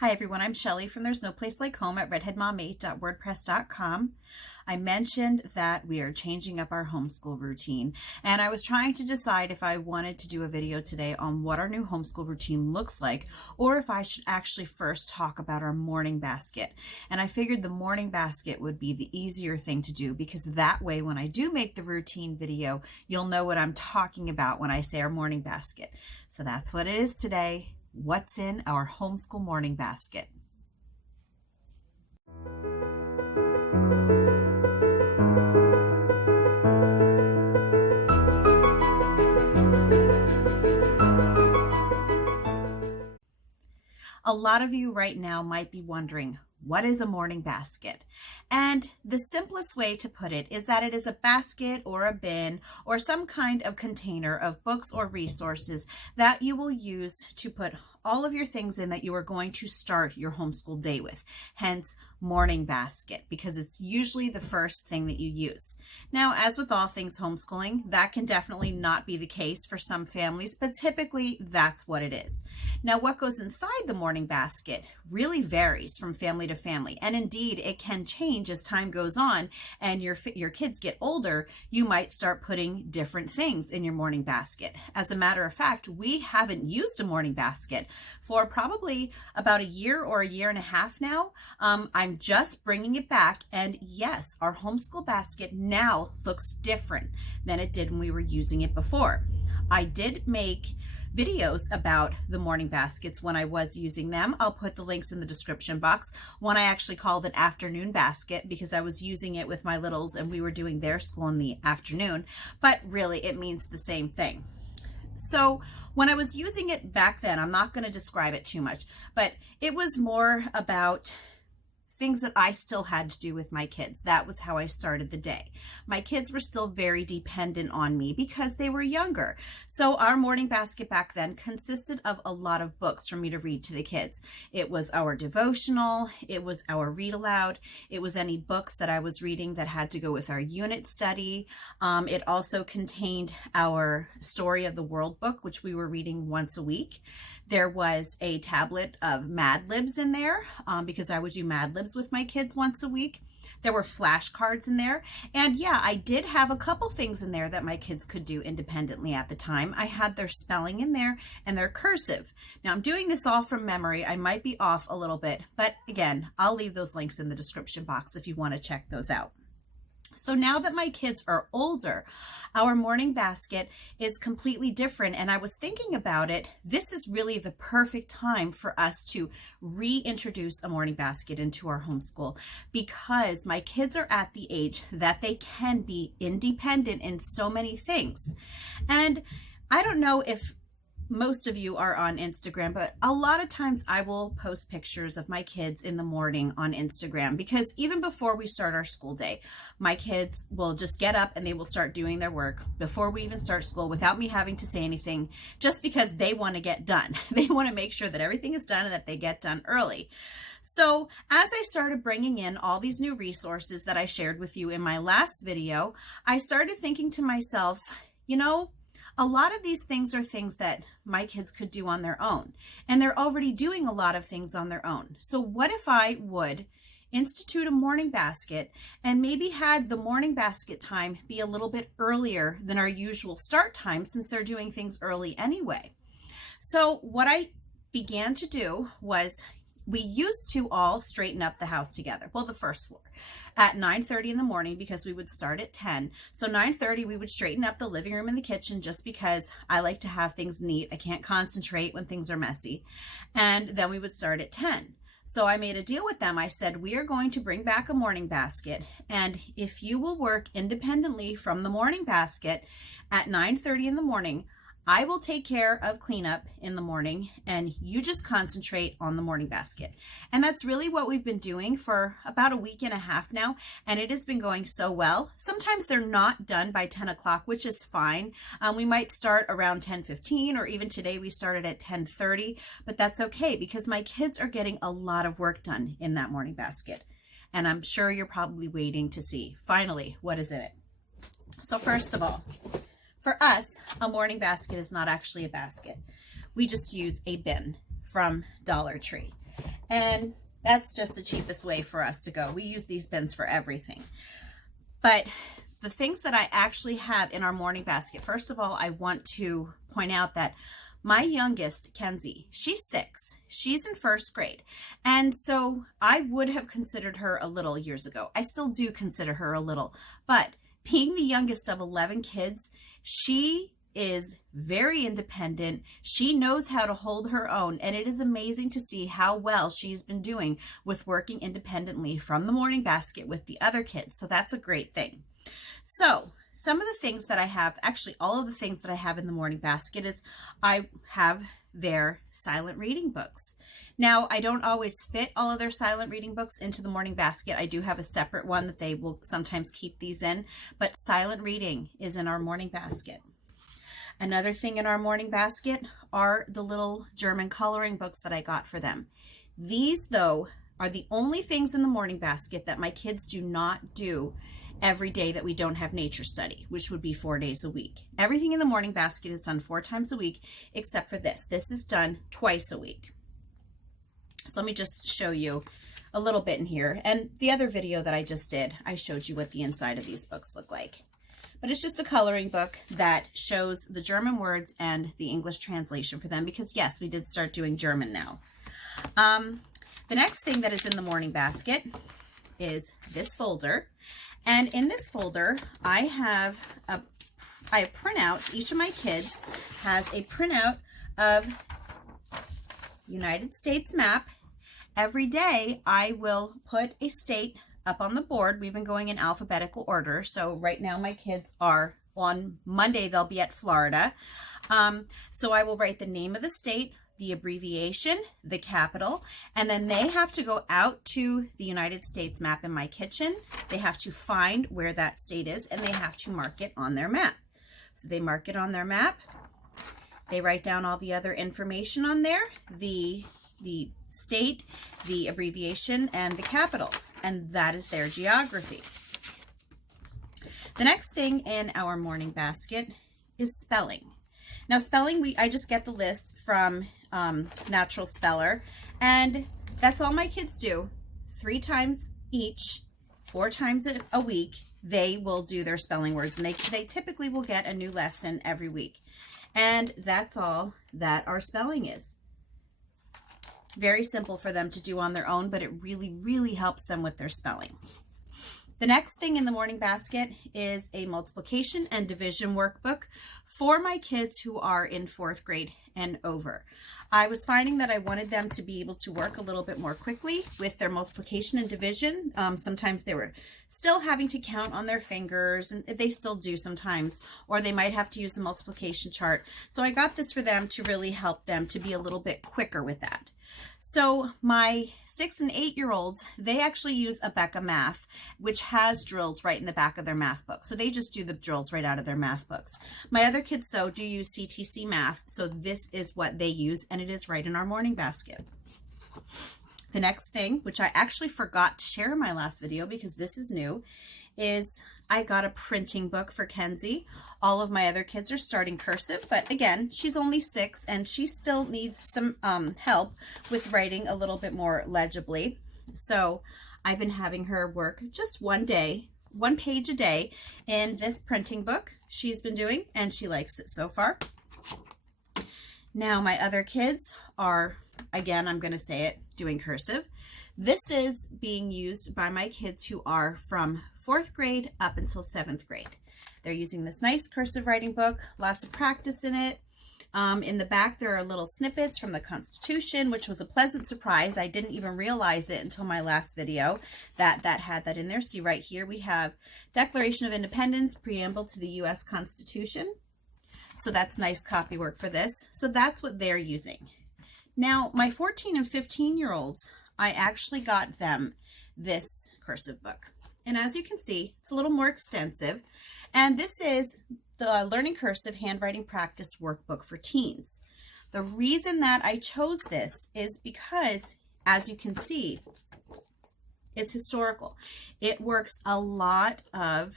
Hi everyone, I'm Shelly from There's No Place Like Home at redheadmom8.wordpress.com. I mentioned that we are changing up our homeschool routine, and I was trying to decide if I wanted to do a video today on what our new homeschool routine looks like, or if I should actually first talk about our morning basket. And I figured the morning basket would be the easier thing to do, because that way when I do make the routine video, you'll know what I'm talking about when I say our morning basket. So that's what it is today. What's in our homeschool morning basket? A lot of you right now might be wondering, what is a morning basket? And the simplest way to put it is that it is a basket or a bin or some kind of container of books or resources that you will use to put all of your things in that you are going to start your homeschool day with. Hence, morning basket, because it's usually the first thing that you use. Now, as with all things homeschooling, that can definitely not be the case for some families, but typically that's what it is. Now, what goes inside the morning basket really varies from family to family, and indeed it can change as time goes on and your kids get older. You might start putting different things in your morning basket. As a matter of fact, we haven't used a morning basket for probably about a year or a year and a half now. I'm just bringing it back, and yes, our homeschool basket now looks different than it did when we were using it before. I did make videos about the morning baskets when I was using them. I'll put the links in the description box. One I actually called an afternoon basket because I was using it with my littles and we were doing their school in the afternoon, but really it means the same thing. So when I was using it back then, I'm not going to describe it too much, but it was more about things that I still had to do with my kids. That was how I started the day. My kids were still very dependent on me because they were younger. So our morning basket back then consisted of a lot of books for me to read to the kids. It was our devotional, it was our read aloud, it was any books that I was reading that had to go with our unit study. It also contained our Story of the World book, which we were reading once a week. There was a tablet of Mad Libs in there because I would do Mad Libs with my kids once a week. There were flashcards in there. And yeah, I did have a couple things in there that my kids could do independently at the time. I had their spelling in there and their cursive. Now I'm doing this all from memory. I might be off a little bit, but again, I'll leave those links in the description box if you want to check those out. So now that my kids are older, our morning basket is completely different. And I was thinking about it. This is really the perfect time for us to reintroduce a morning basket into our homeschool, because my kids are at the age that they can be independent in so many things. And I don't know if most of you are on Instagram, but a lot of times I will post pictures of my kids in the morning on Instagram, because even before we start our school day, my kids will just get up and they will start doing their work before we even start school without me having to say anything, just because they want to get done. They want to make sure that everything is done and that they get done early. So as I started bringing in all these new resources that I shared with you in my last video, I started thinking to myself, you know, a lot of these things are things that my kids could do on their own, and they're already doing a lot of things on their own. So what if I would institute a morning basket and maybe had the morning basket time be a little bit earlier than our usual start time, since they're doing things early anyway? So what I began to do was, we used to all straighten up the house together. Well, the first floor at 9:30 in the morning, because we would start at 10. So 9:30, we would straighten up the living room and the kitchen, just because I like to have things neat. I can't concentrate when things are messy. And then we would start at 10. So I made a deal with them. I said, we are going to bring back a morning basket. And if you will work independently from the morning basket at 9:30 in the morning, I will take care of cleanup in the morning, and you just concentrate on the morning basket. And that's really what we've been doing for about a week and a half now, and it has been going so well. Sometimes they're not done by 10 o'clock, which is fine. We might start around 10:15, or even today we started at 10:30, but that's okay, because my kids are getting a lot of work done in that morning basket. And I'm sure you're probably waiting to see, finally, what is in it. So first of all, for us, a morning basket is not actually a basket. We just use a bin from Dollar Tree. And that's just the cheapest way for us to go. We use these bins for everything. But the things that I actually have in our morning basket, first of all, I want to point out that my youngest, Kenzie, she's 6. She's in 1st grade. And so I would have considered her a little years ago. I still do consider her a little. But being the youngest of 11 kids, she is very independent. She knows how to hold her own. And it is amazing to see how well she's been doing with working independently from the morning basket with the other kids. So that's a great thing. So some of the things that I have, actually all of the things that I have in the morning basket is I have their silent reading books. Now, I don't always fit all of their silent reading books into the morning basket. I do have a separate one that they will sometimes keep these in, but silent reading is in our morning basket. Another thing in our morning basket are the little German coloring books that I got for them. These, though, are the only things in the morning basket that my kids do not do every day that we don't have nature study, which would be 4 days a week. Everything in the morning basket is done 4 times a week, except for this. This is done twice a week. So let me just show you a little bit in here. And the other video that I just did, I showed you what the inside of these books look like. But it's just a coloring book that shows the German words and the English translation for them, because yes, we did start doing German now. The next thing that is in the morning basket is this folder. And in this folder, I print out, each of my kids has a printout of United States map. Every day, I will put a state up on the board. We've been going in alphabetical order. So right now, my kids are, on Monday, they'll be at Florida. So I will write the name of the state, the abbreviation, the capital, and then they have to go out to the United States map in my kitchen. They have to find where that state is, and they have to mark it on their map. So they mark it on their map. They write down all the other information on there, the state, the abbreviation, and the capital, and that is their geography. The next thing in our morning basket is spelling. Now spelling, I just get the list from Natural Speller, and that's all my kids do. 3 times each, 4 times a week, they will do their spelling words, and they typically will get a new lesson every week. And that's all that our spelling is. Very simple for them to do on their own, but it really, really helps them with their spelling. The next thing in the morning basket is a multiplication and division workbook for my kids who are in 4th grade and over. I was finding that I wanted them to be able to work a little bit more quickly with their multiplication and division. Sometimes they were still having to count on their fingers, and they still do sometimes, or they might have to use a multiplication chart. So I got this for them to really help them to be a little bit quicker with that. So my 6 and 8-year-olds, they actually use Abeka Math, which has drills right in the back of their math book. So they just do the drills right out of their math books. My other kids, though, do use CTC Math. So this is what they use, and it is right in our morning basket. The next thing, which I actually forgot to share in my last video because this is new, is I got a printing book for Kenzie. All of my other kids are starting cursive, but again, she's only 6 and she still needs some help with writing a little bit more legibly. So I've been having her work just 1 page a day in this printing book she's been doing, and she likes it so far. Now my other kids are, again, I'm going to say it, doing cursive. This is being used by my kids who are from 4th grade up until 7th grade. They're using this nice cursive writing book, lots of practice in it. In the back, there are little snippets from the Constitution, which was a pleasant surprise. I didn't even realize it until my last video that had that in there. See right here, we have Declaration of Independence, Preamble to the U.S. Constitution. So that's nice copy work for this. So that's what they're using. Now, my 14 and 15-year-olds, I actually got them this cursive book. And as you can see, it's a little more extensive. And this is the Learning Cursive Handwriting Practice Workbook for Teens. The reason that I chose this is because, as you can see, it's historical. It works a lot of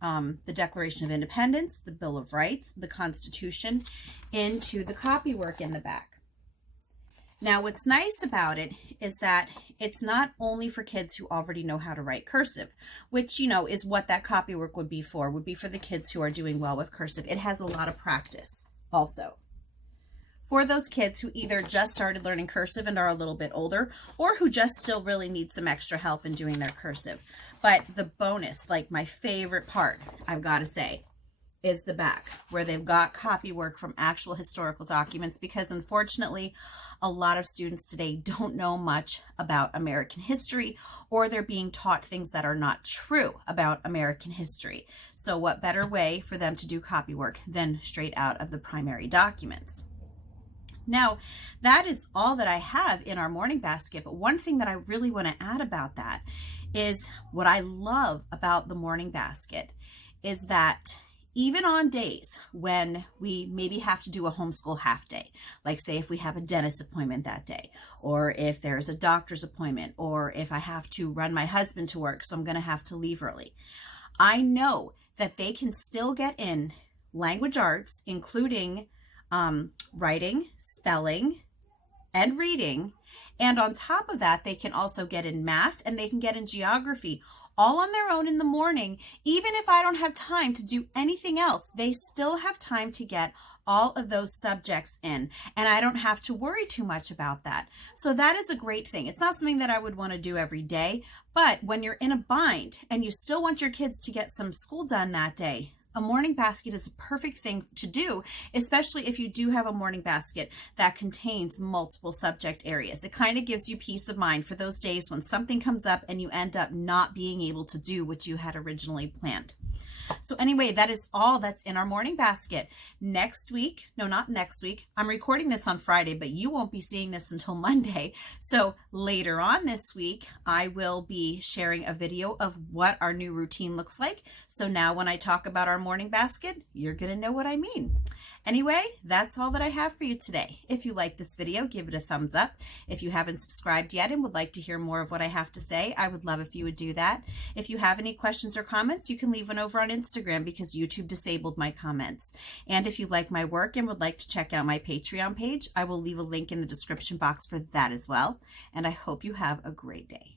the Declaration of Independence, the Bill of Rights, the Constitution into the copy work in the back. Now, what's nice about it is that it's not only for kids who already know how to write cursive, which, is what that copywork would be for the kids who are doing well with cursive. It has a lot of practice also for those kids who either just started learning cursive and are a little bit older, or who just still really need some extra help in doing their cursive. But the bonus, like my favorite part, I've got to say, is the back, where they've got copywork from actual historical documents, because unfortunately a lot of students today don't know much about American history, or they're being taught things that are not true about American history. So what better way for them to do copywork than straight out of the primary documents? Now, that is all that I have in our morning basket, but one thing that I really want to add about that is what I love about the morning basket is that even on days when we maybe have to do a homeschool half day, like say if we have a dentist appointment that day, or if there's a doctor's appointment, or if I have to run my husband to work, so I'm going to have to leave early, I know that they can still get in language arts, including writing, spelling, and reading. And on top of that, they can also get in math and they can get in geography all on their own in the morning. Even if I don't have time to do anything else, they still have time to get all of those subjects in, and I don't have to worry too much about that. So that is a great thing. It's not something that I would want to do every day, but when you're in a bind and you still want your kids to get some school done that day, a morning basket is a perfect thing to do, especially if you do have a morning basket that contains multiple subject areas. It kind of gives you peace of mind for those days when something comes up and you end up not being able to do what you had originally planned. So anyway, that is all that's in our morning basket. Next week, no, not next week. I'm recording this on Friday, but you won't be seeing this until Monday. So later on this week, I will be sharing a video of what our new routine looks like. So now when I talk about our morning basket, you're going to know what I mean. Anyway, that's all that I have for you today. If you like this video, give it a thumbs up. If you haven't subscribed yet and would like to hear more of what I have to say, I would love if you would do that. If you have any questions or comments, you can leave one over on Instagram because YouTube disabled my comments. And if you like my work and would like to check out my Patreon page, I will leave a link in the description box for that as well. And I hope you have a great day.